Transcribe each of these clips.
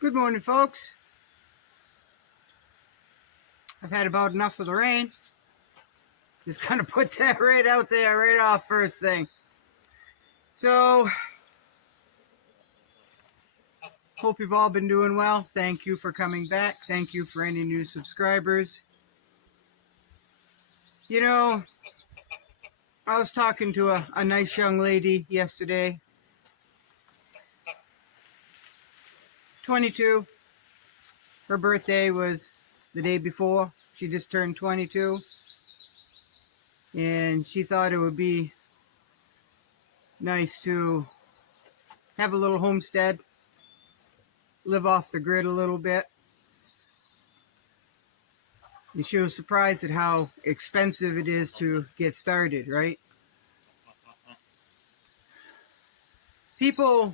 Good morning, folks. I've had about enough of the rain. Just kind of put that right out there, right off first thing. So, hope you've all been doing well. Thank you for coming back. Thank you for any new subscribers. You know, I was talking to a nice young lady yesterday. 22. Her birthday was the day before. She just turned 22. And she thought it would be nice to have a little homestead, live off the grid a little bit. And she was surprised at how expensive it is to get started, right? People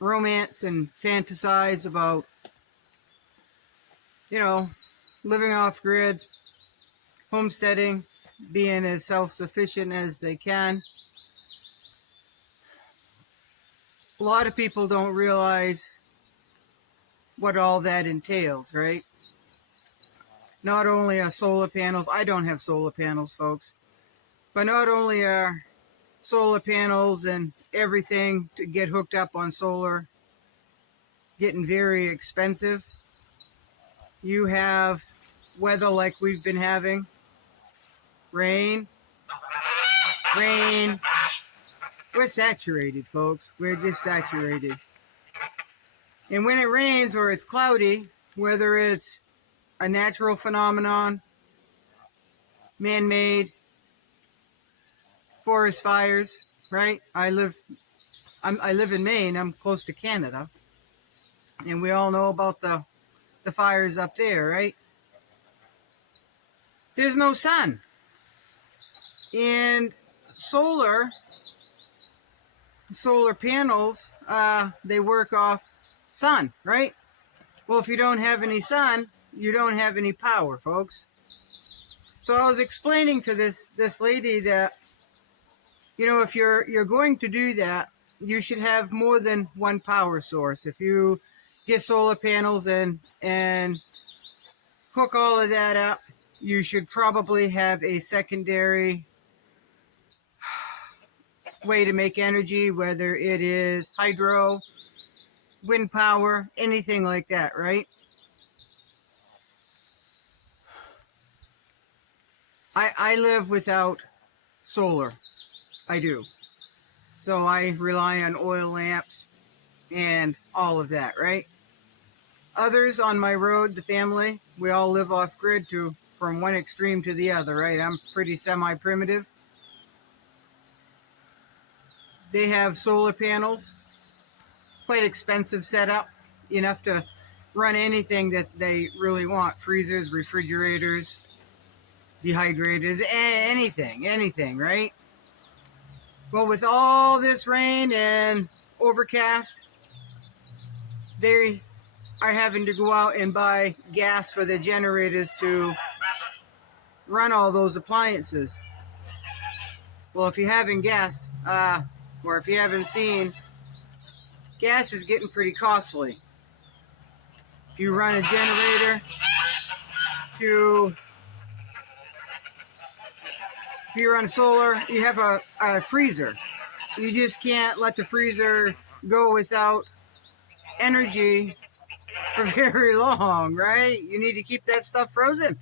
romance and fantasize about, living off grid, homesteading, being as self-sufficient as they can. A lot of people don't realize what all that entails, right? Not only are solar panels, I don't have solar panels, folks, but not only are solar panels and everything to get hooked up on solar getting very expensive, you have weather like we've been having. Rain. We're saturated, folks. We're just saturated. And when it rains or it's cloudy, whether it's a natural phenomenon, man-made, forest fires, right? I live in Maine. I'm close to Canada. And we all know about the fires up there, right? There's no sun. And solar panels, they work off sun, right? Well, if you don't have any sun, you don't have any power, folks. So I was explaining to this lady that, if you're going to do that, you should have more than one power source. If you get solar panels and hook all of that up, you should probably have a secondary way to make energy, whether it is hydro, wind power, anything like that, right? I live without solar. I do. So I rely on oil lamps and all of that, right? Others on my road, the family, we all live off grid from one extreme to the other, right? I'm pretty semi-primitive. They have solar panels, quite expensive setup, enough to run anything that they really want. Freezers, refrigerators, dehydrators, anything, right? Well, with all this rain and overcast, they are having to go out and buy gas for the generators to run all those appliances. Well, if you haven't guessed, or if you haven't seen, gas is getting pretty costly. If you run a generator if you run solar, you have a freezer. You just can't let the freezer go without energy for very long, right? You need to keep that stuff frozen.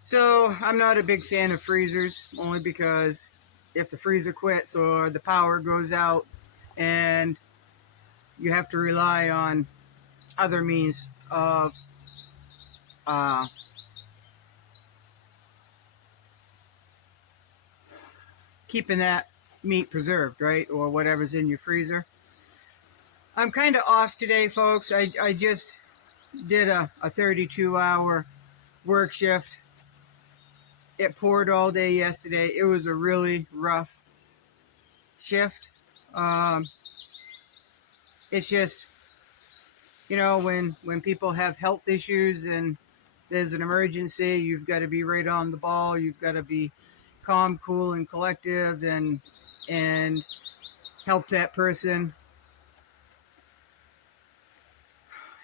So I'm not a big fan of freezers, only because if the freezer quits or the power goes out and you have to rely on other means of keeping that meat preserved, right? Or whatever's in your freezer. I'm kind of off today, folks. I just did a 32-hour work shift. It poured all day yesterday. It was a really rough shift. It's just, when people have health issues and there's an emergency, you've got to be right on the ball. You've got to be calm, cool, and collective and help that person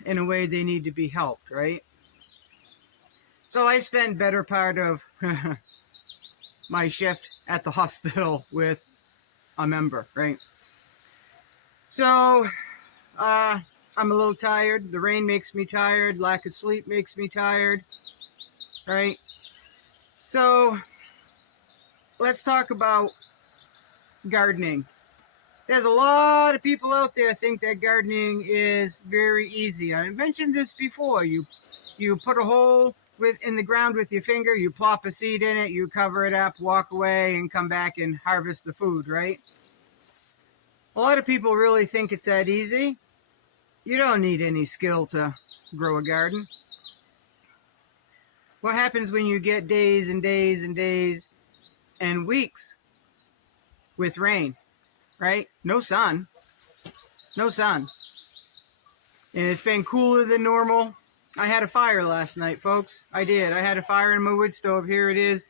in a way they need to be helped, right? So I spent better part of my shift at the hospital with a member, right? So I'm a little tired. The rain makes me tired. Lack of sleep makes me tired, right? So let's talk about gardening. There's a lot of people out there think that gardening is very easy. I mentioned this before. You put a hole in the ground with your finger, you plop a seed in it, you cover it up, walk away, and come back and harvest the food, right? A lot of people really think it's that easy. You don't need any skill to grow a garden. What happens when you get days and days and days and weeks with rain, right? No sun. No sun. And it's been cooler than normal. I had a fire last night, folks. I did. I had a fire in my wood stove. Here it is.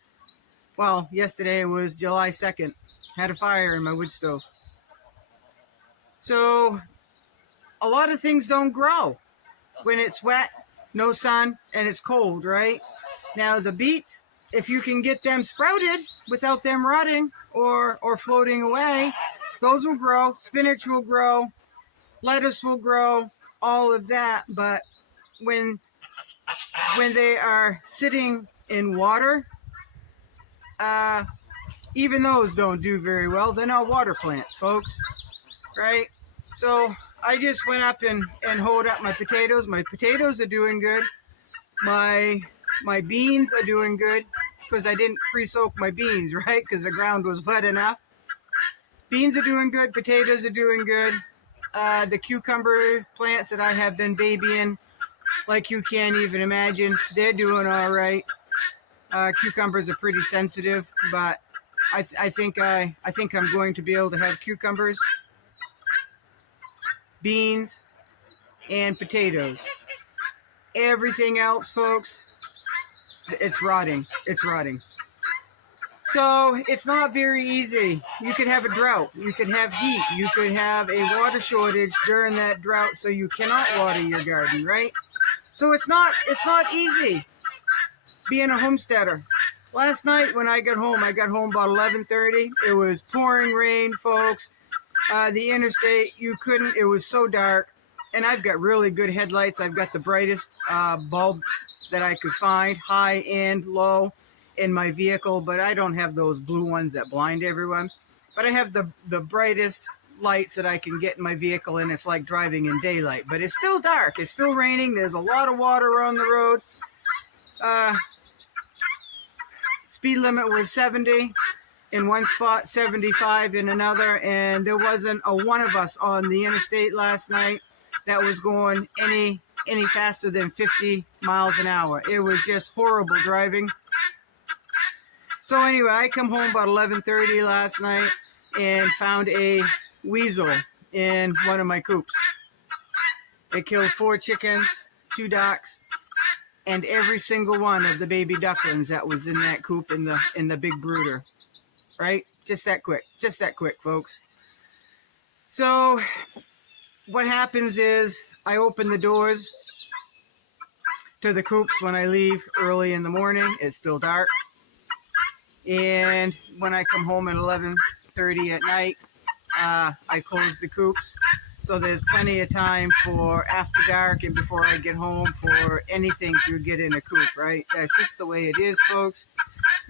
Well, yesterday was July 2nd. Had a fire in my wood stove. So a lot of things don't grow when it's wet, no sun, and it's cold, right? Now the beets, if you can get them sprouted without them rotting or floating away, those will grow. Spinach will grow. Lettuce will grow. All of that. But when they are sitting in water, even those don't do very well. They're not water plants, folks, right? So I just went up and hoed up my potatoes. My potatoes are doing good. My beans are doing good because I didn't pre-soak my beans, right? Because the ground was wet enough. Beans are doing good. Potatoes are doing good. The cucumber plants that I have been babying, like you can't even imagine, they're doing all right. Cucumbers are pretty sensitive, but I think I'm going to be able to have cucumbers, beans, and potatoes. Everything else, folks, it's rotting. It's rotting. So it's not very easy. You could have a drought. You could have heat. You could have a water shortage during that drought, so you cannot water your garden, right? So it's not easy being a homesteader. Last night when I got home about 11:30. It was pouring rain, folks. The interstate, it was so dark. And I've got really good headlights. I've got the brightest bulbs that I could find, high and low, in my vehicle. But I don't have those blue ones that blind everyone. But I have the brightest lights that I can get in my vehicle, and it's like driving in daylight. But it's still dark. It's still raining. There's a lot of water on the road. Speed limit was 70 in one spot, 75 in another, and there wasn't a one of us on the interstate last night that was going any faster than 50 miles an hour. It was just horrible driving. So anyway, I come home about 11:30 last night and found a weasel in one of my coops. It killed 4 chickens, 2 ducks, and every single one of the baby ducklings that was in that coop in the big brooder. Right? Just that quick, folks. So what happens is I open the doors to the coops when I leave early in the morning. It's still dark. And when I come home at 11:30 at night, I close the coops. So there's plenty of time for after dark and before I get home for anything to get in a coop, right? That's just the way it is, folks.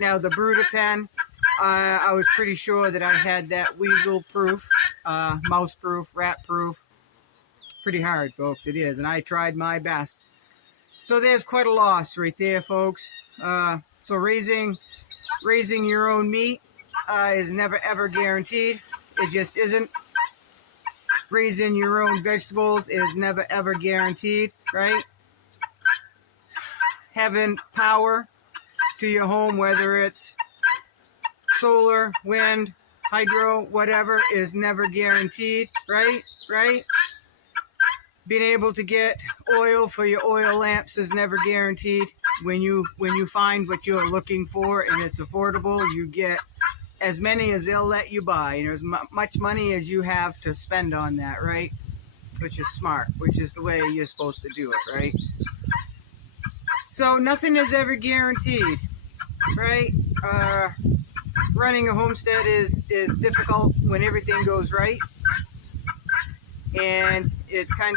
Now, the brooder pen, I was pretty sure that I had that weasel-proof, mouse-proof, rat-proof. Pretty hard, folks, it is, and I tried my best. So there's quite a loss right there, folks. So raising your own meat is never, ever guaranteed. It just isn't. Raising your own vegetables is never, ever guaranteed, right? Having power to your home, whether it's solar, wind, hydro, whatever, is never guaranteed, right? Being able to get oil for your oil lamps is never guaranteed. When you find what you're looking for and it's affordable, you get as many as they'll let you buy, as much money as you have to spend on that, right? which is smart, which is the way you're supposed to do it, right? So nothing is ever guaranteed, right? Running a homestead is difficult when everything goes right, and it's kind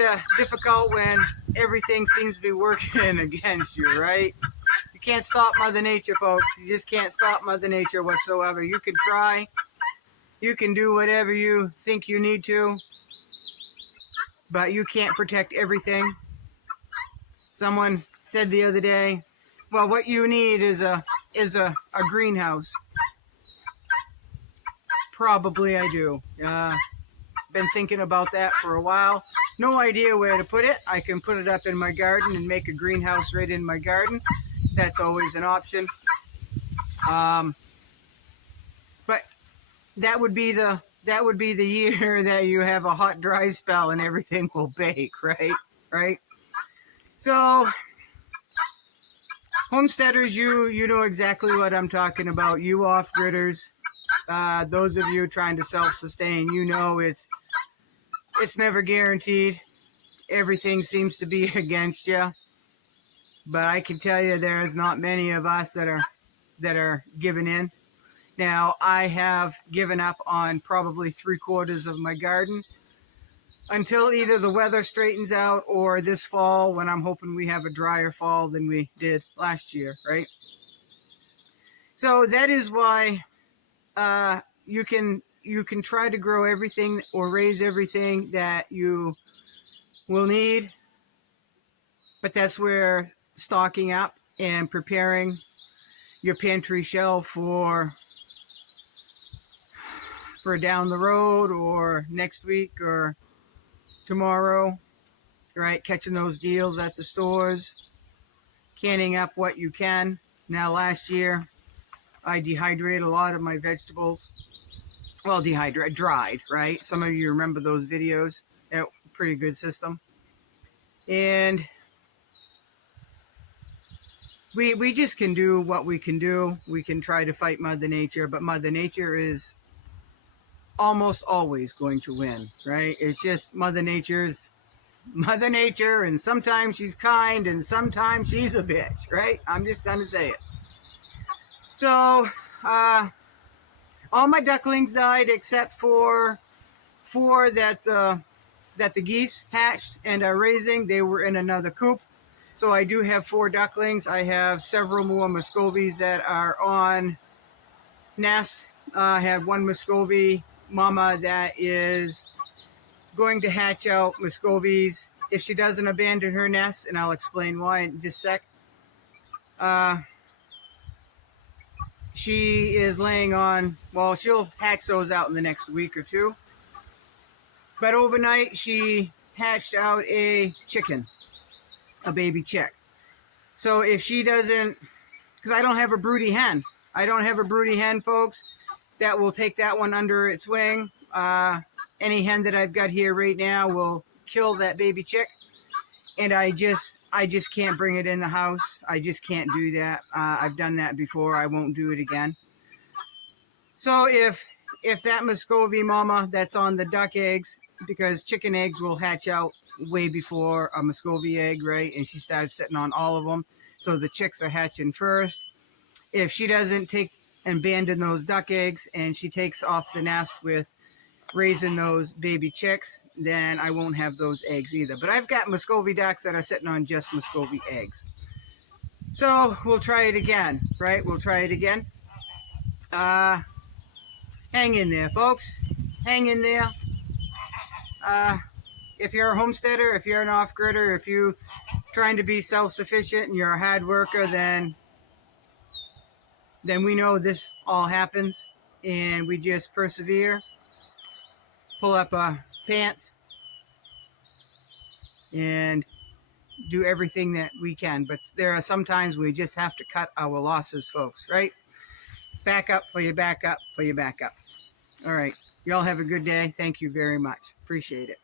of difficult when everything seems to be working against you, right? You can't stop Mother Nature, folks. You just can't stop Mother Nature whatsoever. You can try, you can do whatever you think you need to, but you can't protect everything. Someone said the other day, well, what you need is a greenhouse. Probably I do. Been thinking about that for a while. No idea where to put it. I can put it up in my garden and make a greenhouse right in my garden. That's always an option. But that would be the year that you have a hot, dry spell and everything will bake, right? Right? So, homesteaders, you know exactly what I'm talking about. You off-gridders, those of you trying to self-sustain, you know it's never guaranteed. Everything seems to be against you. But I can tell you there's not many of us that are giving in. Now, I have given up on probably 3/4 of my garden until either the weather straightens out or this fall, when I'm hoping we have a drier fall than we did last year, right? So that is why you can try to grow everything or raise everything that you will need, but that's where stocking up and preparing your pantry shelf for down the road or next week or tomorrow, right? Catching those deals at the stores, canning up what you can. Now, last year I dehydrated a lot of my vegetables. Well, dried, right? Some of you remember those videos. Yeah, pretty good system. And we just can do what we can do. We can try to fight Mother Nature, but Mother Nature is almost always going to win, right? It's just Mother Nature, and sometimes she's kind and sometimes she's a bitch, right? I'm just gonna say it. So all my ducklings died except for 4 that the geese hatched and are raising. They were in another coop. So I do have 4 ducklings. I have several more muscovies that are on nests. I have one muscovy mama that is going to hatch out muscovies if she doesn't abandon her nest, and I'll explain why in just a sec. She is laying on, well, she'll hatch those out in the next week or 2. But overnight, she hatched out a chicken, a baby chick. So if she doesn't, because I don't have a broody hen. I don't have a broody hen, folks, that will take that one under its wing. Any hen that I've got here right now will kill that baby chick. And I just can't bring it in the house. I just can't do that. I've done that before. I won't do it again. So if that muscovy mama that's on the duck eggs, because chicken eggs will hatch out way before a muscovy egg, right? And she starts sitting on all of them. So the chicks are hatching first. If she doesn't take and abandon those duck eggs and she takes off the nest with raising those baby chicks, then I won't have those eggs either. But I've got muscovy ducks that are sitting on just muscovy eggs. So we'll try it again, right? We'll try it again. Hang in there, folks. Hang in there. If you're a homesteader, if you're an off-gridder, if you're trying to be self-sufficient and you're a hard worker, then we know this all happens, and we just persevere, pull up our pants, and do everything that we can. But there are some times we just have to cut our losses, folks, right? Back up for your backup for your backup. All right. Y'all have a good day. Thank you very much. Appreciate it.